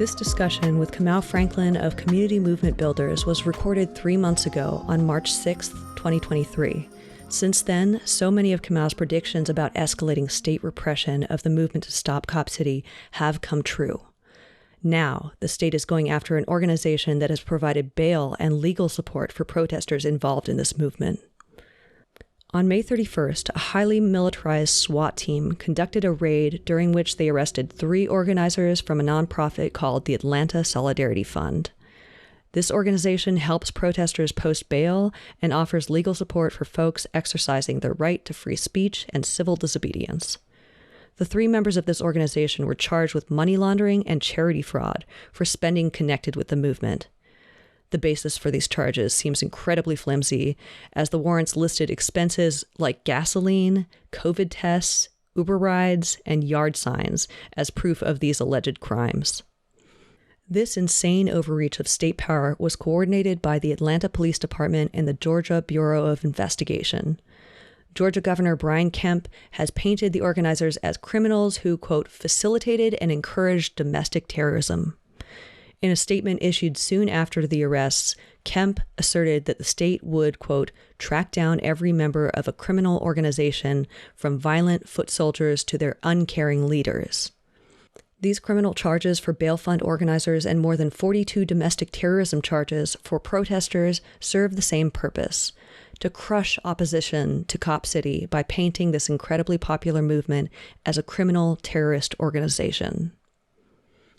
This discussion with Kamau Franklin of Community Movement Builders was recorded 3 months ago on March 6, 2023. Since then, so many of Kamau's predictions about escalating state repression of the movement to stop Cop City have come true. Now, the state is going after an organization that has provided bail and legal support for protesters involved in this movement. On May 31st, a highly militarized SWAT team conducted a raid during which they arrested 3 organizers from a nonprofit called the Atlanta Solidarity Fund. This organization helps protesters post bail and offers legal support for folks exercising their right to free speech and civil disobedience. The 3 members of this organization were charged with money laundering and charity fraud for spending connected with the movement. The basis for these charges seems incredibly flimsy, as the warrants listed expenses like gasoline, COVID tests, Uber rides, and yard signs as proof of these alleged crimes. This insane overreach of state power was coordinated by the Atlanta Police Department and the Georgia Bureau of Investigation. Georgia Governor Brian Kemp has painted the organizers as criminals who, quote, facilitated and encouraged domestic terrorism. In a statement issued soon after the arrests, Kemp asserted that the state would, quote, track down every member of a criminal organization from violent foot soldiers to their uncaring leaders. These criminal charges for bail fund organizers and more than 42 domestic terrorism charges for protesters serve the same purpose: to crush opposition to Cop City by painting this incredibly popular movement as a criminal terrorist organization.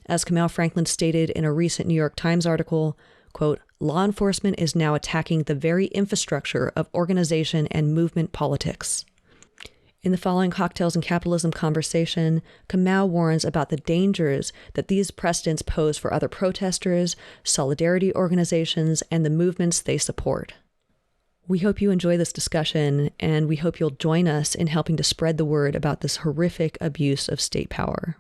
As Kamau Franklin stated in a recent New York Times article, quote, law enforcement is now attacking the very infrastructure of organization and movement politics. In the following Cocktails and Capitalism conversation, Kamau warns about the dangers that these precedents pose for other protesters, solidarity organizations, and the movements they support. We hope you enjoy this discussion, and we hope you'll join us in helping to spread the word about this horrific abuse of state power.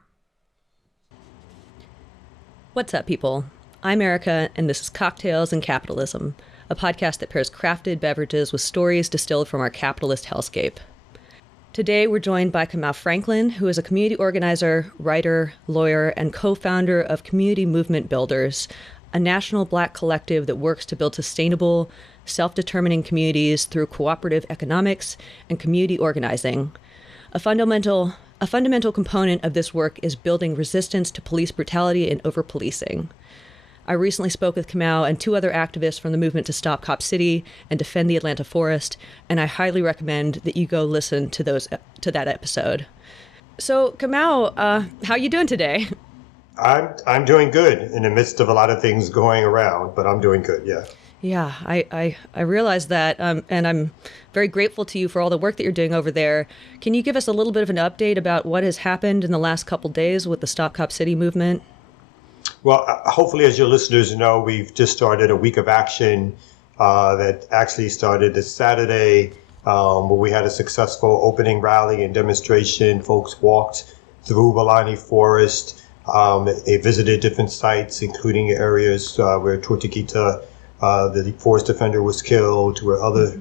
What's up, people? I'm Erica, and this is Cocktails and Capitalism, a podcast that pairs crafted beverages with stories distilled from our capitalist hellscape. Today, we're joined by Kamau Franklin, who is a community organizer, writer, lawyer, and co-founder of Community Movement Builders, a national Black collective that works to build sustainable, self-determining communities through cooperative economics and community organizing. A fundamental component of this work is building resistance to police brutality and over-policing. I recently spoke with Kamau and 2 other activists from the movement to stop Cop City and defend the Atlanta forest, and I highly recommend that you go listen to that episode. So, Kamau, how you doing today? I'm doing good in the midst of a lot of things going around, but I'm doing good, yeah. Yeah, I realize that, and I'm very grateful to you for all the work that you're doing over there. Can you give us a little bit of an update about what has happened in the last couple days with the Stop Cop City movement? Well, hopefully, as your listeners know, we've just started a week of action that actually started this Saturday, where we had a successful opening rally and demonstration. Folks walked through Balani Forest. They visited different sites, including areas where Tortuguita, the forest defender, was killed, where other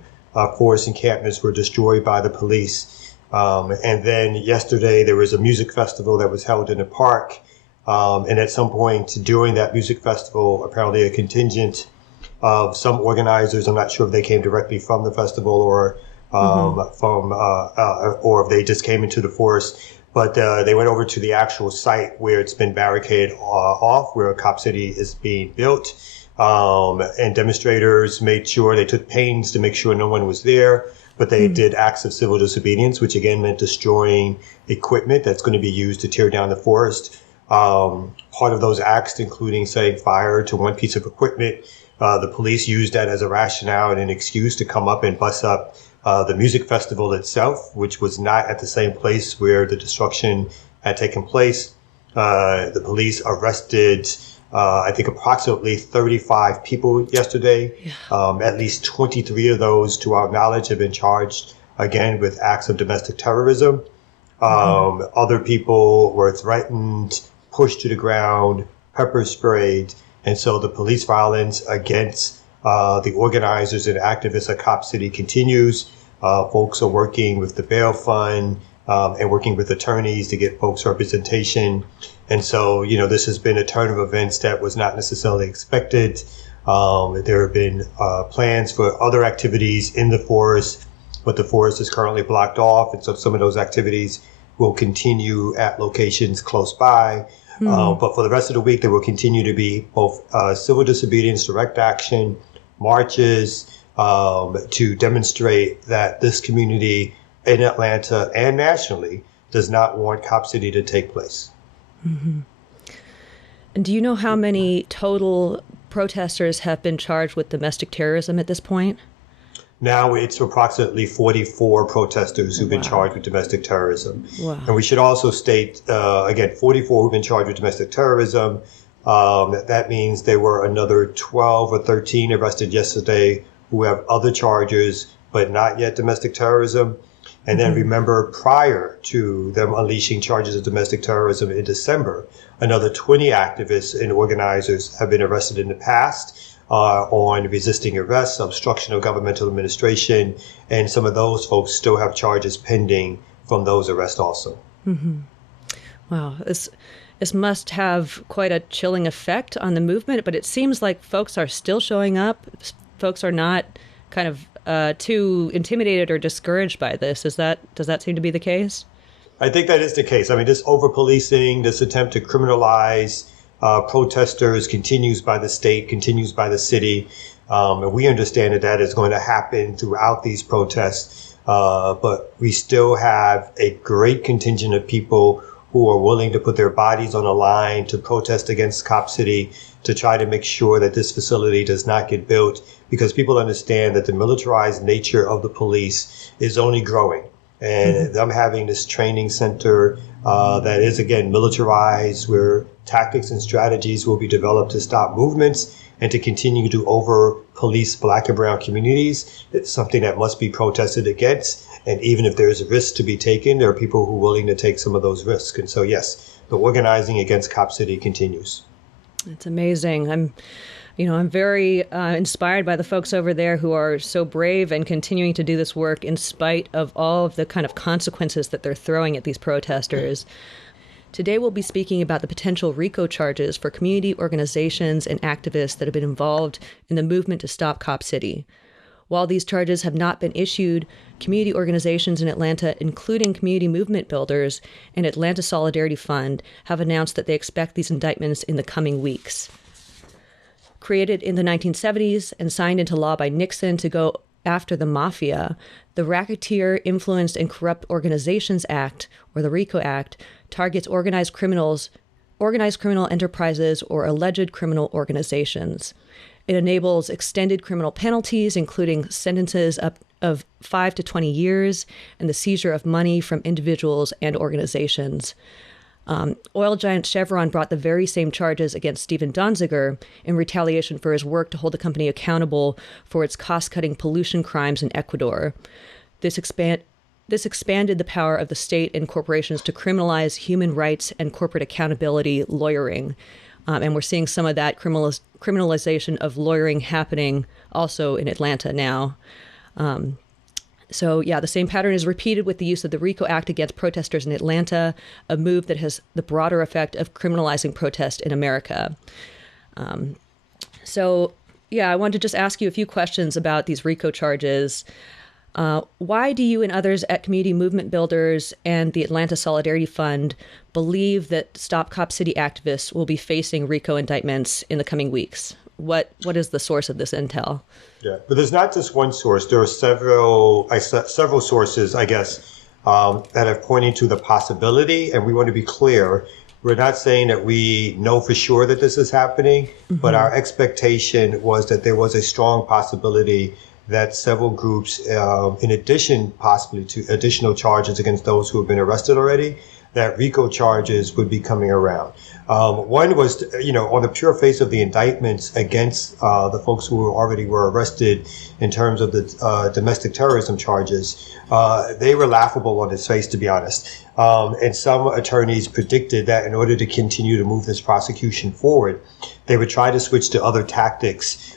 forest encampments were destroyed by the police. And then yesterday there was a music festival that was held in the park. And at some point during that music festival, apparently a contingent of some organizers, I'm not sure if they came directly from the festival or or if they just came into the forest, but they went over to the actual site where it's been barricaded off, where Cop City is being built. And demonstrators made sure, they took pains to make sure no one was there, but they did acts of civil disobedience, which again meant destroying equipment that's going to be used to tear down the forest. Part of those acts, including setting fire to one piece of equipment, the police used that as a rationale and an excuse to come up and bust up the music festival itself, which was not at the same place where the destruction had taken place. The police arrested I think approximately 35 people yesterday. At least 23 of those, to our knowledge, have been charged again with acts of domestic terrorism. Other people were threatened, pushed to the ground, pepper sprayed. And so the police violence against the organizers and activists at Cop City continues. Folks are working with the bail fund, and working with attorneys to get folks representation. And so, this has been a turn of events that was not necessarily expected. There have been plans for other activities in the forest, but the forest is currently blocked off. And so some of those activities will continue at locations close by. But for the rest of the week, there will continue to be both civil disobedience, direct action, marches to demonstrate that this community in Atlanta and nationally does not want Cop City to take place. Mm-hmm. And do you know how many total protesters have been charged with domestic terrorism at this point? Now it's approximately 44 protesters who've been charged with domestic terrorism. Wow. And we should also state, again, 44 who've been charged with domestic terrorism. That means there were another 12 or 13 arrested yesterday who have other charges, but not yet domestic terrorism. And then remember, prior to them unleashing charges of domestic terrorism in December, another 20 activists and organizers have been arrested in the past on resisting arrest, obstruction of governmental administration, and some of those folks still have charges pending from those arrests also. Mm-hmm. Wow, this must have quite a chilling effect on the movement, but it seems like folks are still showing up. Folks are not kind of too intimidated or discouraged by this. Does that seem to be the case? I think that is the case. I mean, this over-policing, this attempt to criminalize protesters continues by the state, continues by the city. And we understand that is going to happen throughout these protests. But we still have a great contingent of people who are willing to put their bodies on the line to protest against Cop City, to try to make sure that this facility does not get built, because people understand that the militarized nature of the police is only growing. And them having this training center that is, again, militarized, where tactics and strategies will be developed to stop movements and to continue to over-police Black and brown communities, it's something that must be protested against. And even if there's a risk to be taken, there are people who are willing to take some of those risks. And so, yes, the organizing against Cop City continues. It's amazing. I'm very inspired by the folks over there who are so brave and continuing to do this work in spite of all of the kind of consequences that they're throwing at these protesters. Today, we'll be speaking about the potential RICO charges for community organizations and activists that have been involved in the movement to stop Cop City. While these charges have not been issued, community organizations in Atlanta, including Community Movement Builders and Atlanta Solidarity Fund, have announced that they expect these indictments in the coming weeks. Created in the 1970s and signed into law by Nixon to go after the mafia, the Racketeer, Influenced, and Corrupt Organizations Act, or the RICO Act, targets organized criminal enterprises or alleged criminal organizations. It enables extended criminal penalties, including sentences up of 5 to 20 years and the seizure of money from individuals and organizations. Oil giant Chevron brought the very same charges against Stephen Donziger in retaliation for his work to hold the company accountable for its cost-cutting pollution crimes in Ecuador. This expanded the power of the state and corporations to criminalize human rights and corporate accountability lawyering. And we're seeing some of that criminalization of lawyering happening also in Atlanta now. The same pattern is repeated with the use of the RICO Act against protesters in Atlanta, a move that has the broader effect of criminalizing protest in America. I wanted to just ask you a few questions about these RICO charges. Why do you and others at Community Movement Builders and the Atlanta Solidarity Fund believe that Stop Cop City activists will be facing RICO indictments in the coming weeks? What is the source of this intel? Yeah, but there's not just one source. There are several sources, I guess, that are pointing to the possibility. And we want to be clear. We're not saying that we know for sure that this is happening, but our expectation was that there was a strong possibility that several groups, in addition possibly to additional charges against those who have been arrested already, that RICO charges would be coming around. One was, on the pure face of the indictments against the folks who already were arrested in terms of the domestic terrorism charges, they were laughable on its face, to be honest. And some attorneys predicted that in order to continue to move this prosecution forward, they would try to switch to other tactics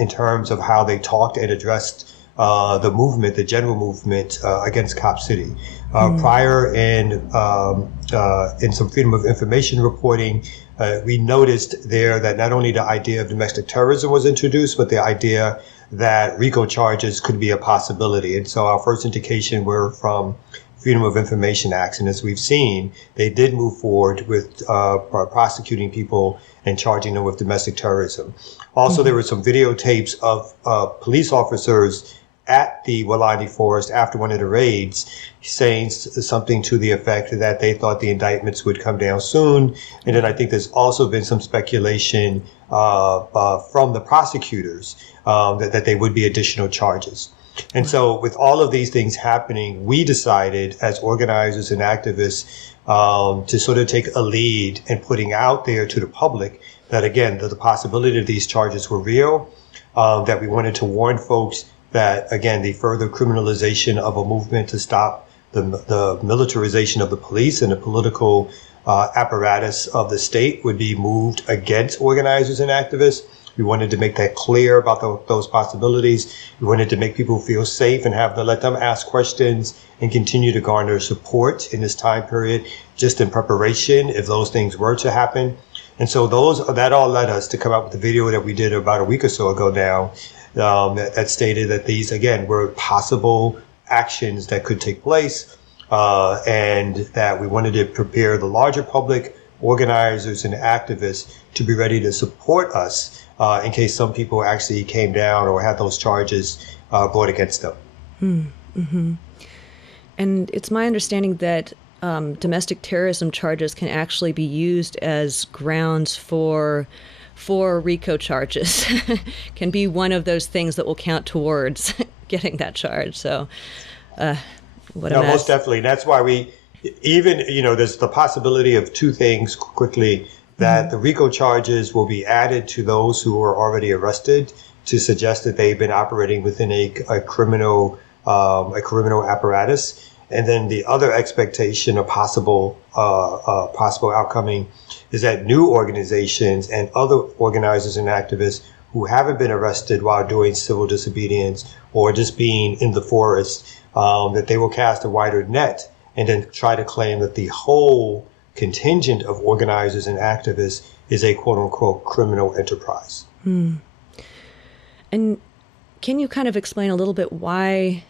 in terms of how they talked and addressed the general movement against Cop City. Prior in some freedom of information reporting, we noticed there that not only the idea of domestic terrorism was introduced, but the idea that RICO charges could be a possibility. And so our first indication were from Freedom of Information Acts. And as we've seen, they did move forward with prosecuting people and charging them with domestic terrorism. Also, there were some videotapes of police officers at the Walani Forest after one of the raids saying something to the effect that they thought the indictments would come down soon. And then I think there's also been some speculation from the prosecutors that there would be additional charges. And so with all of these things happening, we decided as organizers and activists to sort of take a lead in putting out there to the public that, again, the possibility of these charges were real, that we wanted to warn folks that, again, the further criminalization of a movement to stop the militarization of the police and the political apparatus of the state would be moved against organizers and activists. We wanted to make that clear about those possibilities. We wanted to make people feel safe and let them ask questions and continue to garner support in this time period, just in preparation if those things were to happen. And so that all led us to come up with the video that we did about a week or so ago now, that stated that these, again, were possible actions that could take place, and that we wanted to prepare the larger public, organizers and activists to be ready to support us in case some people actually came down or had those charges brought against them. Mm-hmm. And it's my understanding that domestic terrorism charges can actually be used as grounds for RICO charges. Can be one of those things that will count towards getting that charge. So, most definitely. That's why there's the possibility of two things quickly, that the RICO charges will be added to those who are already arrested to suggest that they've been operating within a criminal apparatus. And then the other expectation or possible outcoming is that new organizations and other organizers and activists who haven't been arrested while doing civil disobedience or just being in the forest, that they will cast a wider net and then try to claim that the whole contingent of organizers and activists is a quote unquote criminal enterprise. And can you kind of explain a little bit what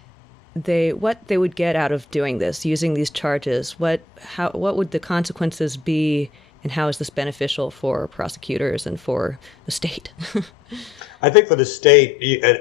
they would get out of doing this, using these charges? What would the consequences be, and how is this beneficial for prosecutors and for the state? I think for the state,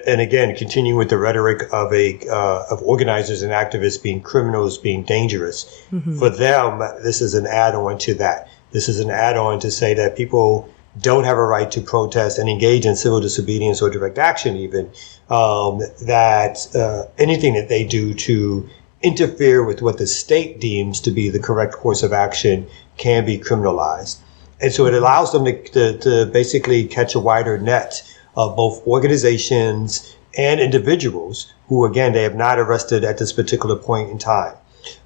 and again, continuing with the rhetoric of organizers and activists being criminals, being dangerous, for them, this is an add-on to that. This is an add-on to say that people don't have a right to protest and engage in civil disobedience or direct action even, that anything that they do to interfere with what the state deems to be the correct course of action can be criminalized. And so it allows them to basically catch a wider net of both organizations and individuals who, again, they have not arrested at this particular point in time.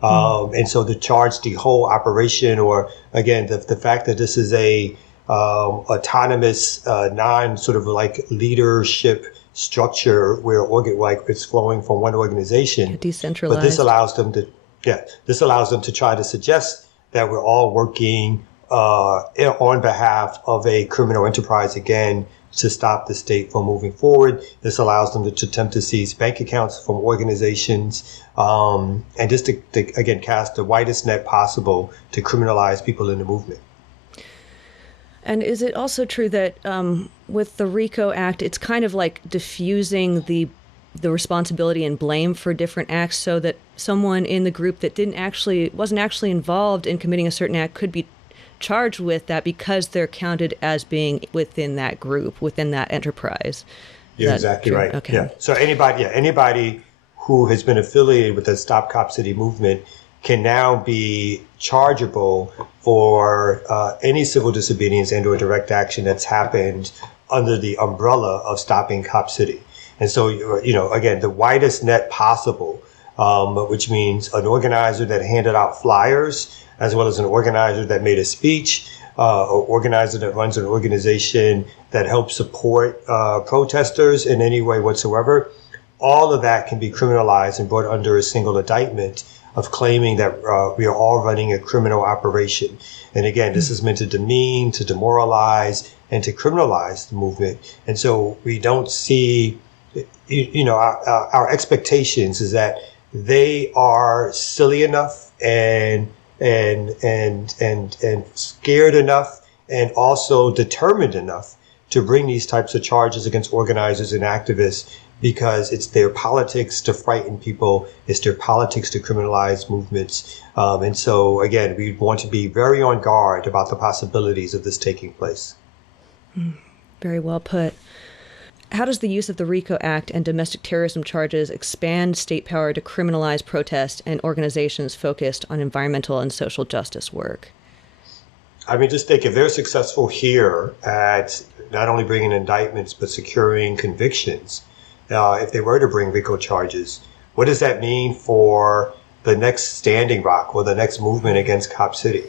And so to charge the whole operation, or again, the fact that this is a autonomous, sort of like leadership structure where it's flowing from one organization. Decentralized. But this allows them to try to suggest that we're all working on behalf of a criminal enterprise, again, to stop the state from moving forward. This allows them to attempt to seize bank accounts from organizations, and just to again cast the widest net possible to criminalize people in the movement. And is it also true that with the RICO Act, it's kind of like diffusing the responsibility and blame for different acts, so that someone in the group that wasn't actually involved in committing a certain act could be charged with that because they're counted as being within that group, within that enterprise? You're exactly right. Okay. Yeah. So anybody who has been affiliated with the Stop Cop City movement can now be chargeable for any civil disobedience and or direct action that's happened under the umbrella of stopping Cop City. And so, again, the widest net possible, which means an organizer that handed out flyers, as well as an organizer that made a speech, or organizer that runs an organization that helps support protesters in any way whatsoever. All of that can be criminalized and brought under a single indictment of claiming that we are all running a criminal operation. And again, this is meant to demean, to demoralize, and to criminalize the movement. And so we don't see, our expectations is that they are silly enough and scared enough and also determined enough to bring these types of charges against organizers and activists, because it's their politics to frighten people, it's their politics to criminalize movements. And so, again, we want to be very on guard about the possibilities of this taking place. Very well put. How does the use of the RICO Act and domestic terrorism charges expand state power to criminalize protest and organizations focused on environmental and social justice work? I mean, just think, if they're successful here at not only bringing indictments, but securing convictions, if they were to bring RICO charges, what does that mean for the next Standing Rock or the next movement against Cop City?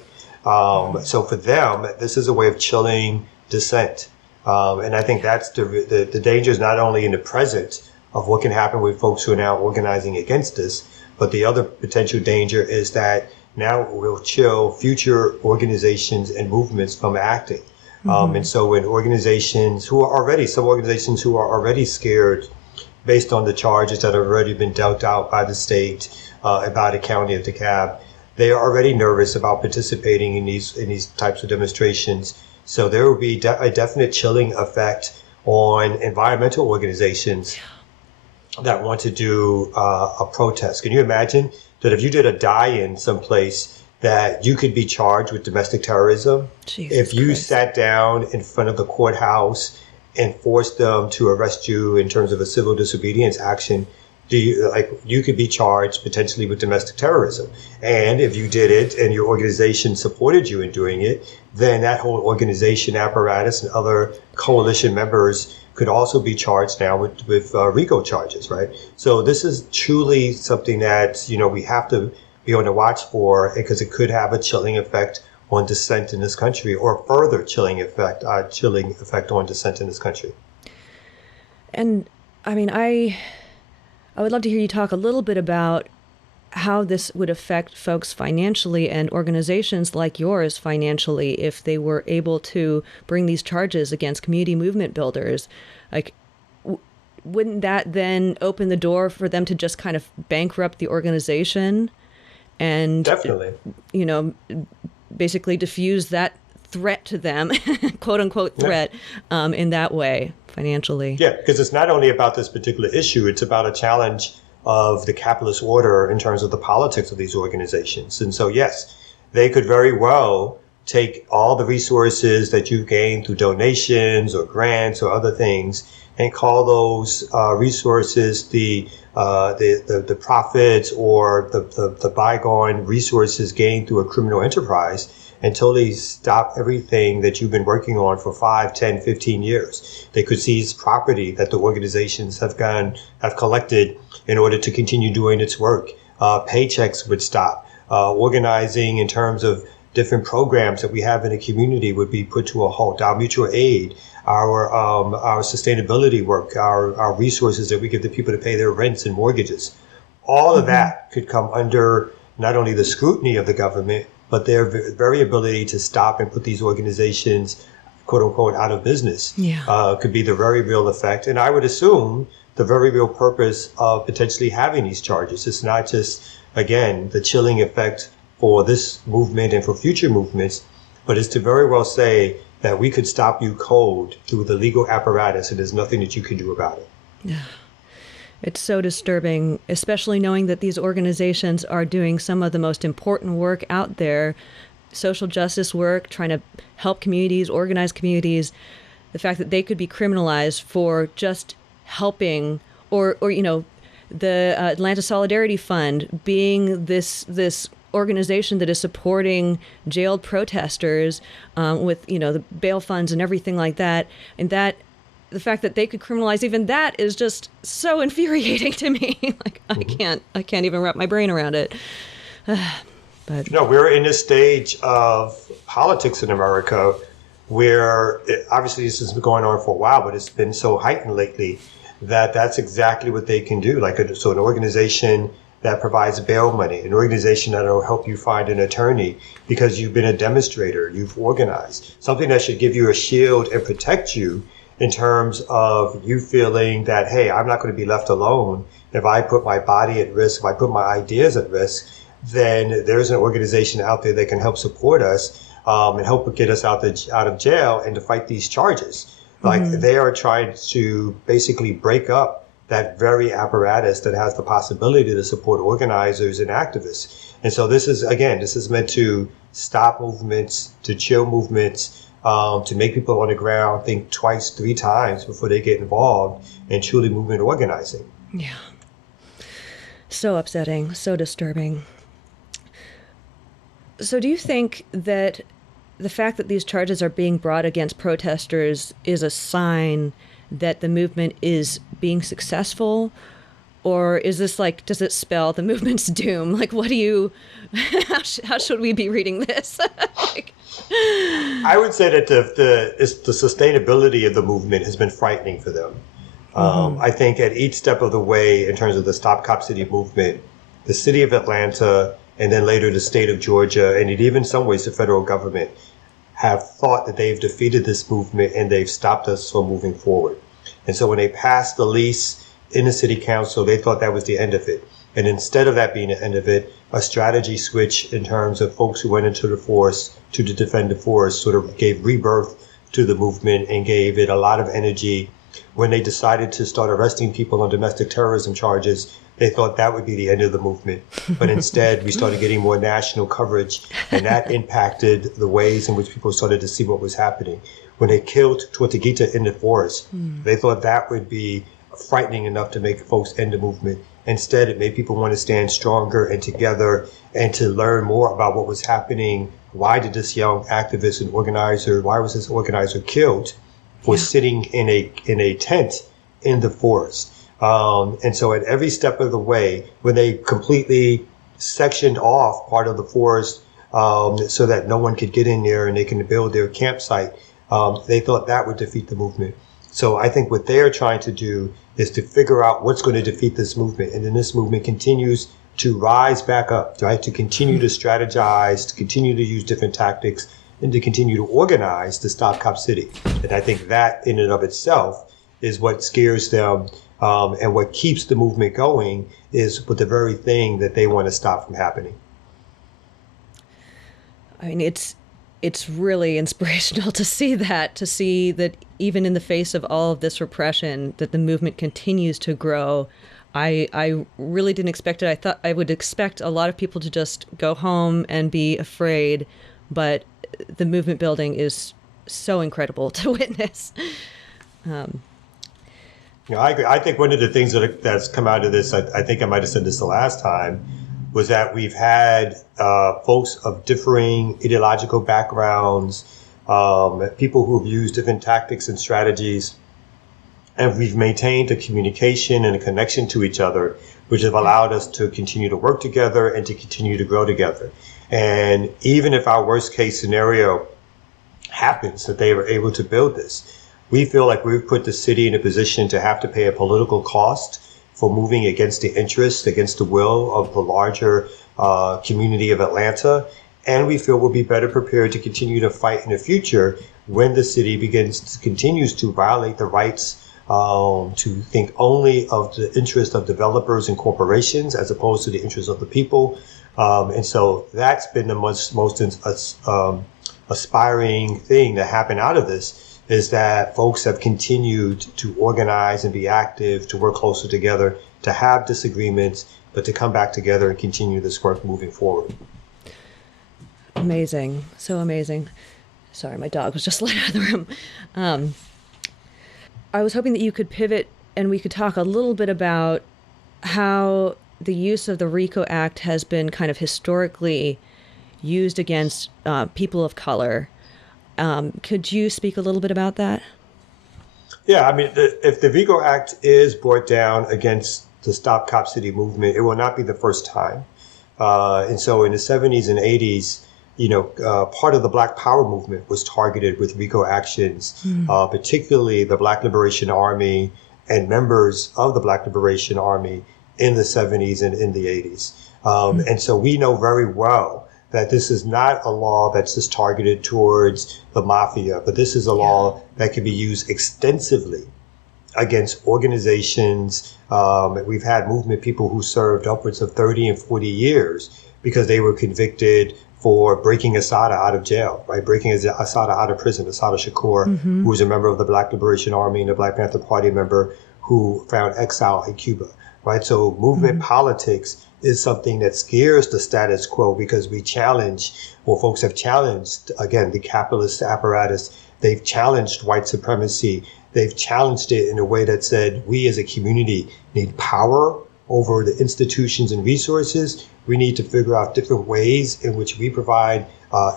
So for them, this is a way of chilling dissent. And I think that's the danger is not only in the present of what can happen with folks who are now organizing against this, but the other potential danger is that now we'll chill future organizations and movements from acting. And so when some organizations who are already scared based on the charges that have already been dealt out by the state, by the county of DeKalb, they are already nervous about participating in these types of demonstrations. So there will be a definite chilling effect on environmental organizations that want to do a protest. Can you imagine that if you did a die-in someplace, that you could be charged with domestic terrorism? If you sat down in front of the courthouse and forced them to arrest you in terms of a civil disobedience action, you could be charged potentially with domestic terrorism. And if you did it and your organization supported you in doing it, then that whole organization apparatus and other coalition members could also be charged now with RICO charges, right? So this is truly something that, we have to be on the watch for, because it could have a chilling effect on dissent in this country, or further chilling effect on dissent in this country. And I mean, I would love to hear you talk a little bit about how this would affect folks financially and organizations like yours financially if they were able to bring these charges against community movement builders. Like, wouldn't that then open the door for them to just kind of bankrupt the organization and, definitely, basically diffuse that threat to them, quote unquote threat, in that way financially? Yeah, because it's not only about this particular issue, it's about a challenge of the capitalist order in terms of the politics of these organizations. And so, yes, they could very well take all the resources that you gain through donations or grants or other things and call those resources the profits or the bygone resources gained through a criminal enterprise, and totally stop everything that you've been working on for 5, 10, 15 years. They could seize property that the organizations have collected in order to continue doing its work. Paychecks would stop. Organizing in terms of different programs that we have in the community would be put to a halt. Our mutual aid, our sustainability work, our resources that we give to people to pay their rents and mortgages. All of that could come under not only the scrutiny of the government, but their very ability to stop and put these organizations, quote unquote, out of business, could be the very real effect. And I would assume the very real purpose of potentially having these charges. It's not just, again, the chilling effect for this movement and for future movements, but it's to very well say that we could stop you cold through the legal apparatus, and there's nothing that you can do about it. Yeah. It's so disturbing, especially knowing that these organizations are doing some of the most important work out there, social justice work, trying to help communities, organize communities. The fact that they could be criminalized for just helping, or the Atlanta Solidarity Fund being this organization that is supporting jailed protesters with the bail funds and everything like that, and that. The fact that they could criminalize even that is just so infuriating to me. I can't even wrap my brain around it. But we're in this stage of politics in America where obviously this has been going on for a while, but it's been so heightened lately that that's exactly what they can do. So an organization that provides bail money, an organization that will help you find an attorney because you've been a demonstrator, you've organized, something that should give you a shield and protect you in terms of you feeling that, hey, I'm not going to be left alone. If I put my body at risk, if I put my ideas at risk, then there's an organization out there that can help support us and help get us out of jail and to fight these charges. Like they are trying to basically break up that very apparatus that has the possibility to support organizers and activists. And so this is meant to stop movements, to chill movements, to make people on the ground think twice, 3 times before they get involved in truly movement organizing. Yeah. So upsetting, so disturbing. So do you think that the fact that these charges are being brought against protesters is a sign that the movement is being successful? Or is this like, does it spell the movement's doom? Like, what do you, how should we be reading this? I would say that the sustainability of the movement has been frightening for them. I think at each step of the way, in terms of the Stop Cop City movement, the city of Atlanta, and then later the state of Georgia, and even in some ways the federal government, have thought that they've defeated this movement and they've stopped us from moving forward. And so when they passed the lease in the city council, they thought that was the end of it. And instead of that being the end of it, a strategy switch in terms of folks who went into the force to defend the force sort of gave rebirth to the movement and gave it a lot of energy. When they decided to start arresting people on domestic terrorism charges, they thought that would be the end of the movement. But instead, we started getting more national coverage, and that impacted the ways in which people started to see what was happening. When they killed Tortuguita in the forest, they thought that would be frightening enough to make folks end the movement. Instead, it made people want to stand stronger and together and to learn more about what was happening. Why did this young activist and organizer, why was this organizer killed for sitting in a tent in the forest? And so at every step of the way, when they completely sectioned off part of the forest so that no one could get in there and they can build their campsite, they thought that would defeat the movement. So I think what they're trying to do is to figure out what's going to defeat this movement. And then this movement continues to rise back up, right? To continue to strategize, to continue to use different tactics, and to continue to organize to stop Cop City. And I think that in and of itself is what scares them. And what keeps the movement going is with the very thing that they want to stop from happening. I mean, it's really inspirational to see that even in the face of all of this repression, that the movement continues to grow. I really didn't expect it. I thought I would expect a lot of people to just go home and be afraid, but the movement building is so incredible to witness. I agree. I think one of the things that's come out of this, I think I might have said this the last time, was that we've had folks of differing ideological backgrounds, people who have used different tactics and strategies, and we've maintained a communication and a connection to each other, which have allowed us to continue to work together and to continue to grow together. And even if our worst case scenario happens, that they were able to build this, we feel like we've put the city in a position to have to pay a political cost for moving against the interest, against the will of the larger community of Atlanta. And we feel we'll be better prepared to continue to fight in the future when the city continues to violate the rights to think only of the interest of developers and corporations as opposed to the interest of the people. And so that's been the most aspiring thing that happened out of this, is that folks have continued to organize and be active, to work closer together, to have disagreements, but to come back together and continue this work moving forward. Amazing. So amazing. Sorry, my dog was just let out of the room. I was hoping that you could pivot and we could talk a little bit about how the use of the RICO Act has been kind of historically used against people of color. Could you speak a little bit about that? Yeah, I mean, if the RICO Act is brought down against the Stop Cop City movement, it will not be the first time. And so in the 70s and 80s, part of the Black Power movement was targeted with RICO actions, particularly the Black Liberation Army and members of the Black Liberation Army in the 70s and in the 80s. And so we know very well that this is not a law that's just targeted towards the mafia, but this is a law that can be used extensively against organizations. We've had movement people who served upwards of 30 and 40 years because they were convicted for breaking Assata out of jail, right? Breaking Assata out of prison. Assata Shakur, who was a member of the Black Liberation Army and the Black Panther Party member who found exile in Cuba, right? So movement politics is something that scares the status quo because we challenge, or folks have challenged, again, the capitalist apparatus. They've challenged white supremacy. They've challenged it in a way that said we as a community need power over the institutions and resources. We need to figure out different ways in which we provide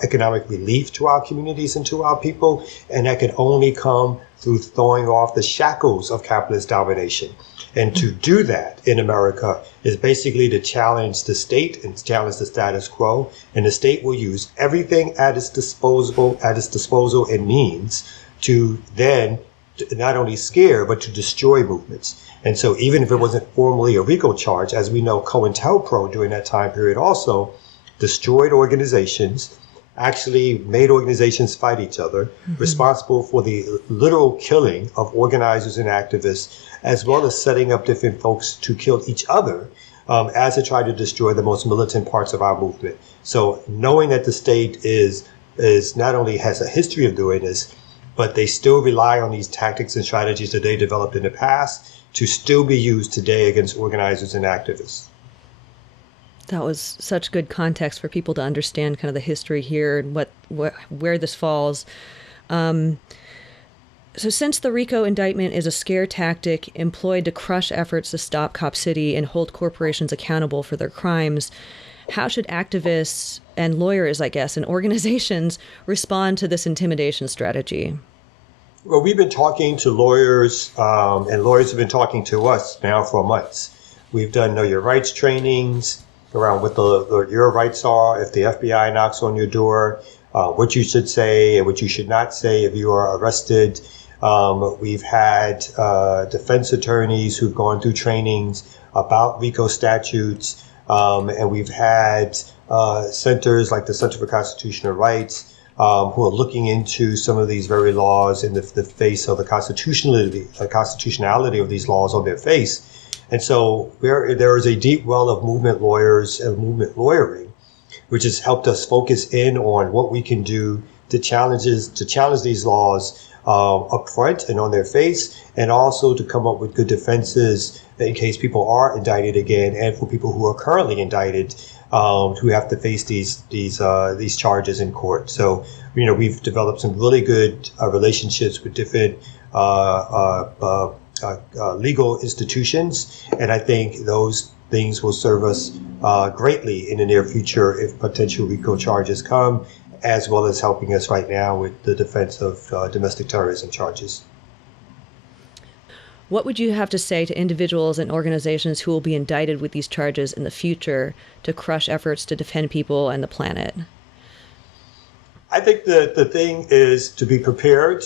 economic relief to our communities and to our people. And that can only come through throwing off the shackles of capitalist domination. And to do that in America is basically to challenge the state and challenge the status quo. And the state will use everything at its disposal and means to then not only scare, but to destroy movements. And so even if it wasn't formally a RICO charge, as we know, COINTELPRO during that time period also destroyed organizations, actually made organizations fight each other, responsible for the literal killing of organizers and activists, as well as setting up different folks to kill each other as they try to destroy the most militant parts of our movement. So knowing that the state is not only has a history of doing this, but they still rely on these tactics and strategies that they developed in the past to still be used today against organizers and activists. That was such good context for people to understand kind of the history here and where this falls. So since the RICO indictment is a scare tactic employed to crush efforts to stop Cop City and hold corporations accountable for their crimes, how should activists and lawyers, I guess, and organizations respond to this intimidation strategy? Well, we've been talking to lawyers, and lawyers have been talking to us now for months. We've done Know Your Rights trainings around what your rights are if the FBI knocks on your door, what you should say and what you should not say if you are arrested. We've had defense attorneys who've gone through trainings about RICO statutes, and we've had centers like the Center for Constitutional Rights who are looking into some of these very laws in the face of the constitutionality of these laws on their face. And so there is a deep well of movement lawyers and movement lawyering, which has helped us focus in on what we can do to challenge these laws up front and on their face, and also to come up with good defenses in case people are indicted again, and for people who are currently indicted who have to face these charges in court. So, we've developed some really good relationships with different legal institutions, and I think those things will serve us greatly in the near future if potential RICO charges come, as well as helping us right now with the defense of domestic terrorism charges. What would you have to say to individuals and organizations who will be indicted with these charges in the future to crush efforts to defend people and the planet? I think that the thing is to be prepared,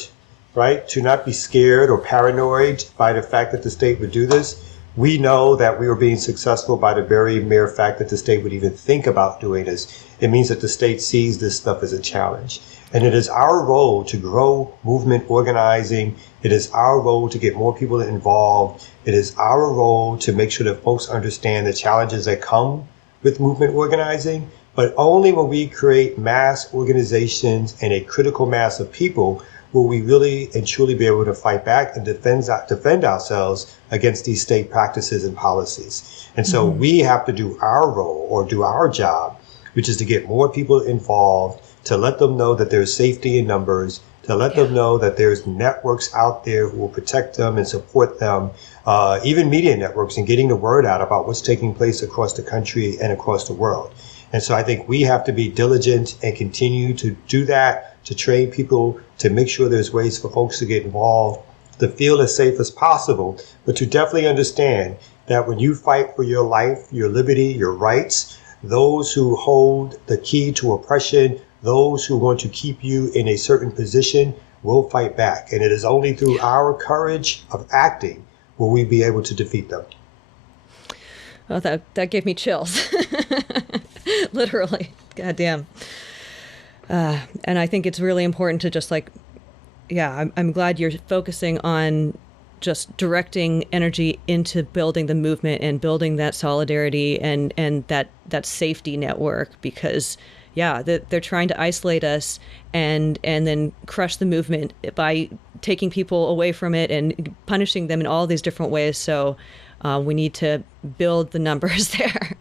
right? To not be scared or paranoid by the fact that the state would do this. We know that we are being successful by the very mere fact that the state would even think about doing this. It means that the state sees this stuff as a challenge. And it is our role to grow movement organizing. It is our role to get more people involved. It is our role to make sure that folks understand the challenges that come with movement organizing. But only when we create mass organizations and a critical mass of people will we really and truly be able to fight back and defend ourselves against these state practices and policies. And so we have to do our role or do our job, which is to get more people involved, to let them know that there's safety in numbers, to let them know that there's networks out there who will protect them and support them, even media networks, and getting the word out about what's taking place across the country and across the world. And so I think we have to be diligent and continue to do that, to train people, to make sure there's ways for folks to get involved, to feel as safe as possible, but to definitely understand that when you fight for your life, your liberty, your rights, those who hold the key to oppression, those who want to keep you in a certain position will fight back. And it is only through our courage of acting will we be able to defeat them. Well, that gave me chills. Literally. God damn. And I think it's really important to just like, yeah, I'm glad you're focusing on just directing energy into building the movement and building that solidarity and that safety network, because yeah, they're trying to isolate us and then crush the movement by taking people away from it and punishing them in all these different ways. So we need to build the numbers there.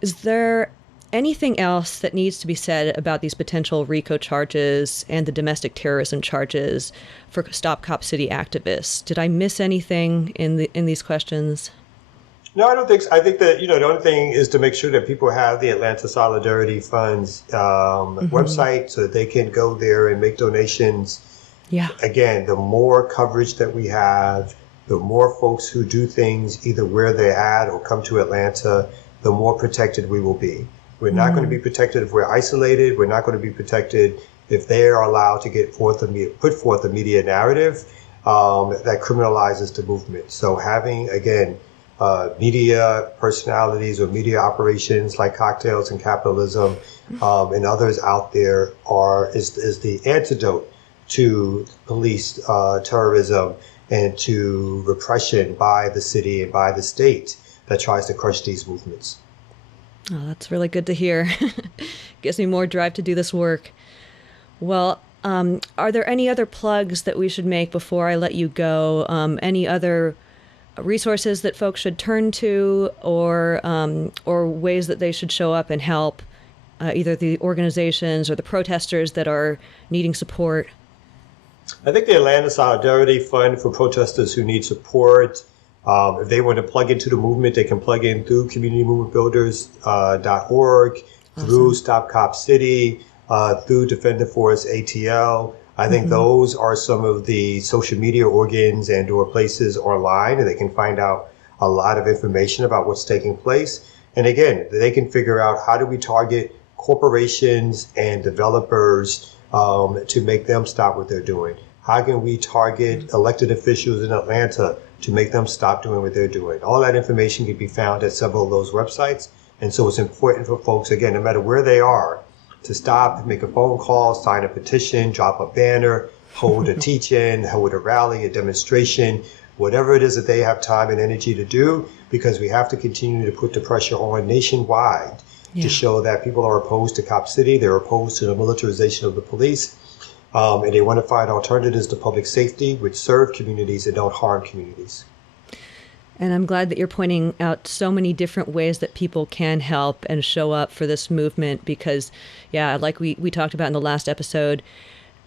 Is there anything else that needs to be said about these potential RICO charges and the domestic terrorism charges for Stop Cop City activists? Did I miss anything in these questions? No, I don't think so. I think that, the only thing is to make sure that people have the Atlanta Solidarity Fund's website so that they can go there and make donations. Yeah. Again, the more coverage that we have, the more folks who do things either where they're at or come to Atlanta, the more protected we will be. We're not going to be protected if we're isolated. We're not going to be protected if they are allowed to put forth a media narrative that criminalizes the movement. So having, again, media personalities or media operations like Cocktails and Capitalism and others out there is the antidote to police terrorism and to repression by the city and by the state that tries to crush these movements. Oh, that's really good to hear. Gives me more drive to do this work. Well, are there any other plugs that we should make before I let you go? Any other resources that folks should turn to, or ways that they should show up and help, either the organizations or the protesters that are needing support? I think the Atlanta Solidarity Fund for protesters who need support. If they want to plug into the movement, they can plug in through communitymovementbuilders.org, through Stop Cop City, through Defend the Forest ATL. I think those are some of the social media organs and or places online, and they can find out a lot of information about what's taking place. And again, they can figure out how do we target corporations and developers to make them stop what they're doing. How can we target elected officials in Atlanta to make them stop doing what they're doing? All that information can be found at several of those websites. And so it's important for folks, again, no matter where they are, to stop, make a phone call, sign a petition, drop a banner, hold a teach-in, hold a rally, a demonstration, whatever it is that they have time and energy to do, because we have to continue to put the pressure on nationwide to show that people are opposed to Cop City, they're opposed to the militarization of the police, and they want to find alternatives to public safety which serve communities and don't harm communities. And I'm glad that you're pointing out so many different ways that people can help and show up for this movement, because, yeah, like we talked about in the last episode,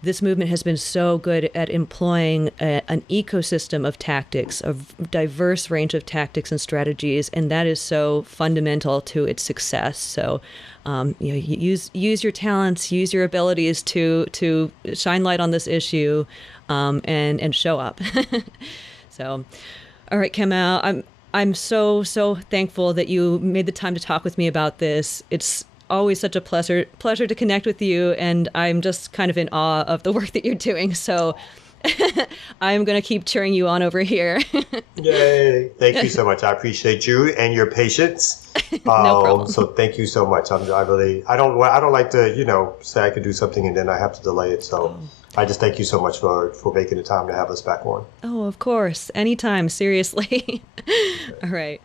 this movement has been so good at employing an ecosystem of tactics, a diverse range of tactics and strategies, and that is so fundamental to its success. So, use your talents, use your abilities to shine light on this issue, and show up. So, all right, Kamau, I'm so thankful that you made the time to talk with me about this. It's always such a pleasure to connect with you, and I'm just kind of in awe of the work that you're doing. So I'm going to keep cheering you on over here. Yay. Thank you so much. I appreciate you and your patience. No problem. So thank you so much. I don't like to, say I could do something and then I have to delay it. So I just thank you so much for making the time to have us back on. Oh, of course. Anytime. Seriously. All right.